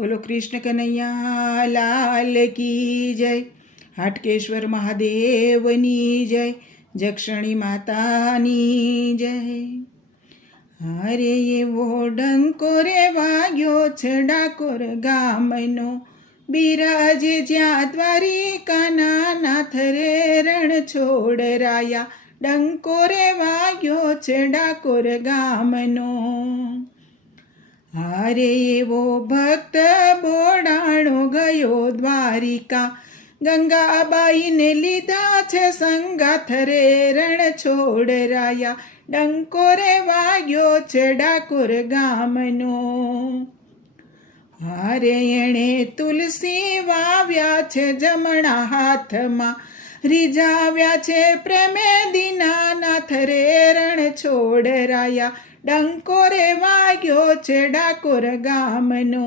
બોલો કૃષ્ણ કનૈયા લાલ કી જય, હાટકેશ્વર મહાદેવની જય, જક્ષણી માતાની જય. અરે એવો ડંકો રે વાગ્યો છે ડાકોર ગામનો, બિરાજે જ્યાં દ્વારિકાના નાથ રે રણ છોડરાયા. ડંકો રે વાગ્યો છે ડાકોર ગામનો. હારે એવો ભક્ત બોડાણો ગયો દ્વારિકા, ગંગાબાઈને લીધા છે સંગાથ રે રણ છોડરાયા. ડંકો રે વાગ્યો છે ડાકોર ગામનો. હારે એણે તુલસી વાવ્યા છે જમણા હાથમાં, રીઝાવ્યા છે પ્રેમે દીનાનાથ રે રણ છોડરાયા. ડંકો રે વાગ્યો છે ડાકોર ગામનો.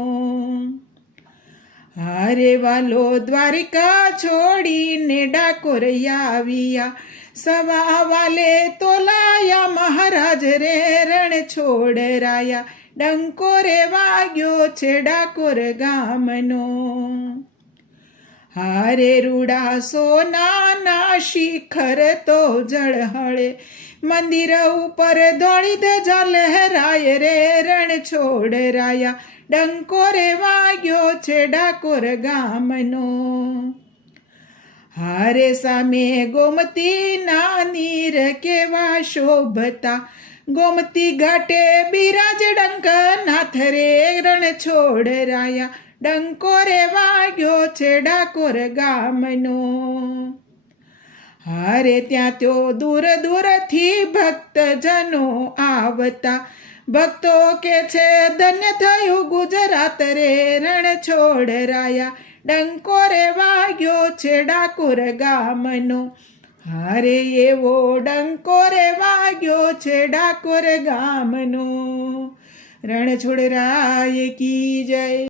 હારે વાલો દ્વારિકા છોડીને ડાકોર આવ્યા, સવા વાલે તોલાયા મહારાજ રે રણ છોડરાયા. ડંકો રે વાગ્યો છે ડાકોર ગામનો. હારે રૂડા સોનાના શિખર તો ઝળહળે, મંદિર ઉપર ધોળી ધજા લહેરાય રે રણ છોડરાયા. ડંકો રે વાગ્યો છે ડાકોર ગામનો. હારે સામે ગોમતીના નીર કેવા શોભતા, ગોમતી ઘાટે બિરાજ ડંકનાથ રે રણ છોડરાયા. ડંકો રે વાગ્યો છે ડાકોર ગામનો. હારે ત્યાં તો દૂર દૂરથી ભક્તજનો આવતા, ભક્તો કે છે ધન્ય થયું ગુજરાત રે રણ છોડરાયા. ડંકો રે વાગ્યો છે ડાકોર ગામનો. હારે એવો ડંકો રે વાગ્યો છે ડાકોર ગામનો. રણ છોડરાય કી જય.